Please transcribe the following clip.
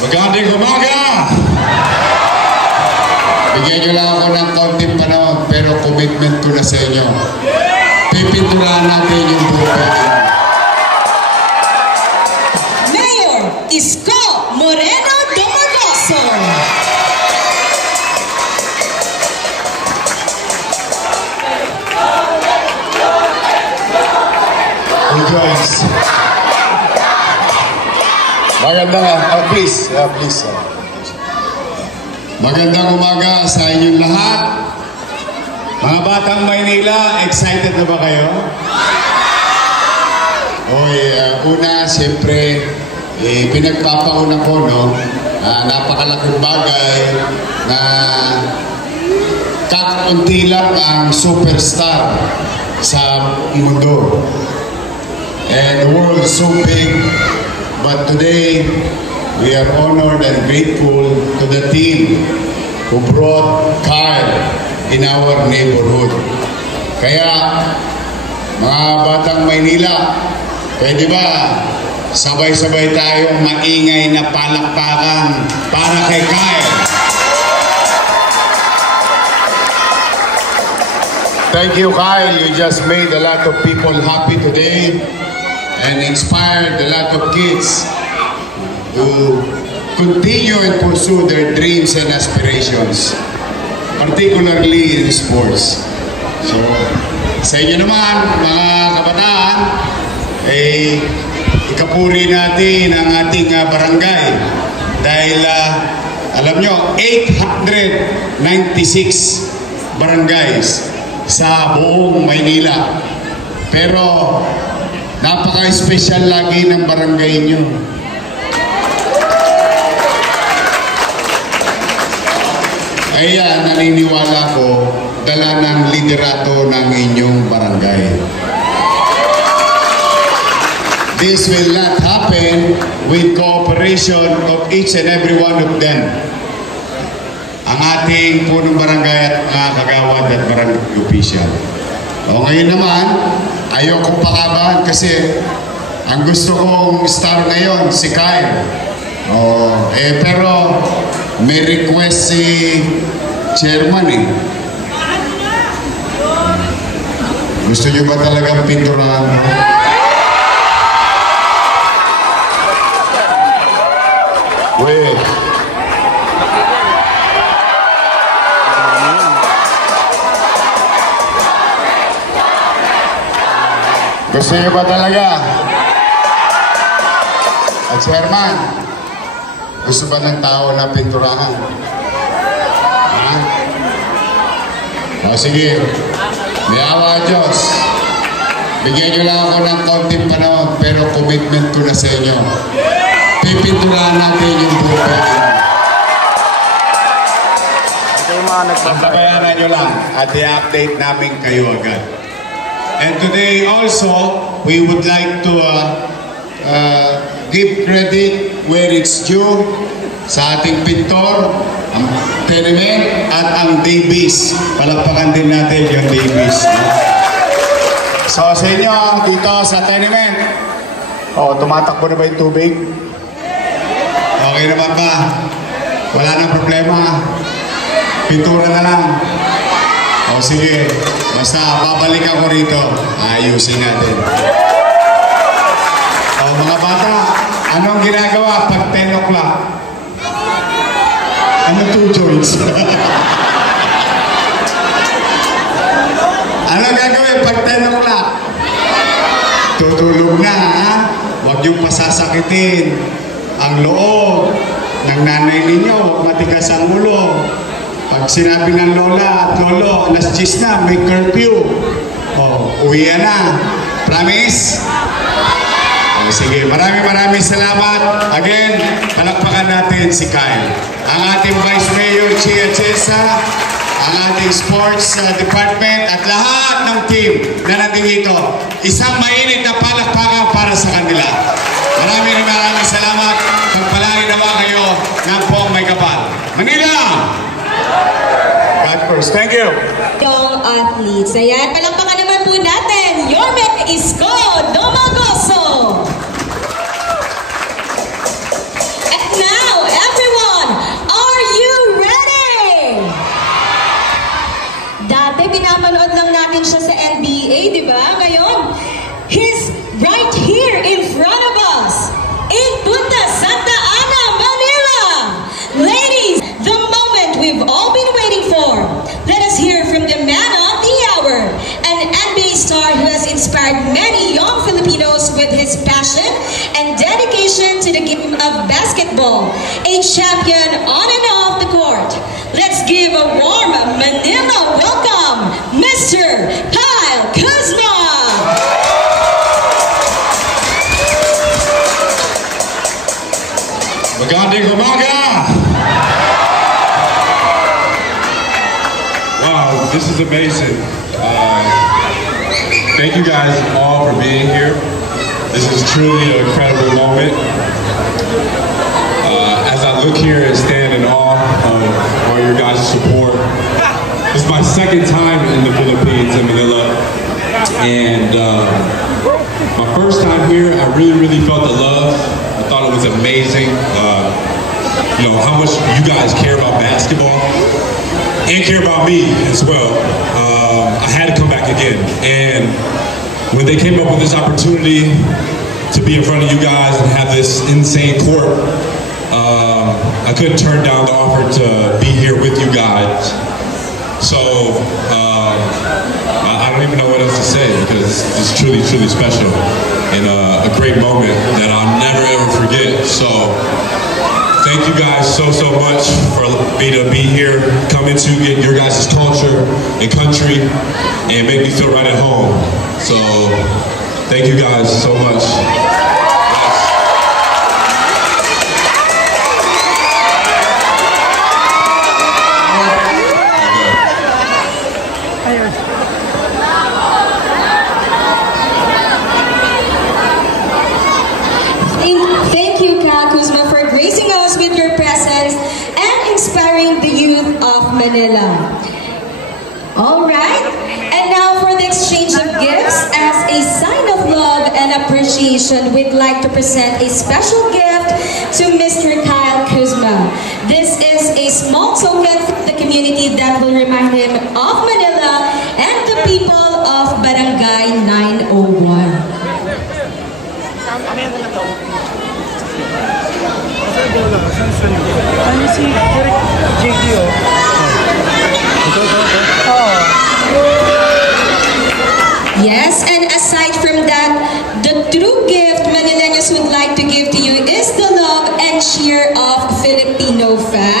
Magandang umaga! Bigyan nyo lang ako ng kaunting panahon, pero commitment ko na sa inyo. Pipinturahan natin yung buhay. Mayor Isko Moreno Domagoso. Rejoice. Magandang, please. Magandang umaga sa inyong lahat. Mga batang Maynila, excited na ba kayo? Una, siyempre, pinagpapauna ko, no? Napakalaking bagay na kakaunti lang ang superstar sa mundo. And the world is so big, but today we are honored and grateful to the team who brought Kyle in our neighborhood. Kaya, mga batang Maynila, pwede ba sabay-sabay tayong maingay na palakpakan para kay Kyle? Thank you, Kyle. You just made a lot of people happy today and inspired a lot of kids to continue and pursue their dreams and aspirations, particularly in sports. So, sa inyo naman, mga kabataan, ikapuri natin ang ating barangay dahil alam nyo, 896 barangays sa buong Maynila. Pero napaka-special lagi ng barangay nyo. Kaya naniniwala ko, dala ng liderato ng inyong barangay. This will not happen with cooperation of each and every one of them. Ang ating punong barangay at mga kagawad at barangay official. O ngayon naman, ayokong pakabahan kasi ang gusto kong star ngayon, si Kyle. Pero may request si chairman eh. Gusto nyo ba talagang pinturahan mo? Wait. Gusto nyo ba talaga? At chairman, gusto ba ng tao na pinturahan? Ha? O sige, may awa Diyos. Bigyan nyo lang ako ng kaunting panahon, pero commitment ko na sa inyo. Pipinturahan natin yung buhay. Pagbabayaran nyo lang at i-update namin kayo agad. And today also, we would like to give credit where it's due sa ating pintor, ang tenement at ang Davies. Palakpakan din natin yung Davies. So sa inyo, dito sa tenement, tumatakbo na ba yung tubig? Okay naman ka? Wala nang problema. Pintura na lang. Sige. Basta babalik ako rito. Ayusin natin. Mga bata, anong ginagawa pag 10 o'clock? Ano 2 joints? Anong gagawin pag 10 o'clock? Tutulog na, ha? Huwag niyong pasasakitin ang loob ng nanay ninyo. Huwag matigas ang ulo. Pag sinabi ng lola at lolo, alas 10 na, may curfew. Uwi na. Promise? Sige, maraming salamat. Again, palakpakan natin si Kyle. Ang ating Vice Mayor, Chia Chesa, ang ating Sports Department, at lahat ng team na nandito. Isang mainit na palakpakan para sa kanila. Maraming salamat. Pagpalain naman kayo ng buong may kapal. Manila! God first. Thank you. Young athletes. Ayan, palakpakan naman po natin, Yorme Isko Domagoso. And now, basketball, a champion on and off the court. Let's give a warm Manila welcome, Mr. Kyle Kuzma! Magandang umaga! Wow, this is amazing. Thank you guys all for being here. This is truly an incredible moment. As I look here and stand in awe of all your guys' support, this is my second time in the Philippines, in Manila. And my first time here, I really felt the love. I thought it was amazing. You know, how much you guys care about basketball and care about me as well. I had to come back again. And when they came up with this opportunity to be in front of you guys and have this insane court, I couldn't turn down the offer to be here with you guys. So I don't even know what else to say, because it's truly special and a great moment that I'll never ever forget. So thank you guys so much for me to be here, come into get your guys' culture and country and make me feel right at home. So thank you guys so much. Thank you, Kyle Kuzma, for gracing us with your presence and inspiring the youth of Manila. All right, and now for the exchange of gifts, as a sign of love and appreciation, we'd like to present a special gift to Mr. Kyle Kuzma. This is a small token from the community that will remind him of Manila and the people of Barangay 901. Ano si Eric JDO? Yes, and aside from that, the true gift Manileños would like to give to you is the love and cheer of Filipino fans.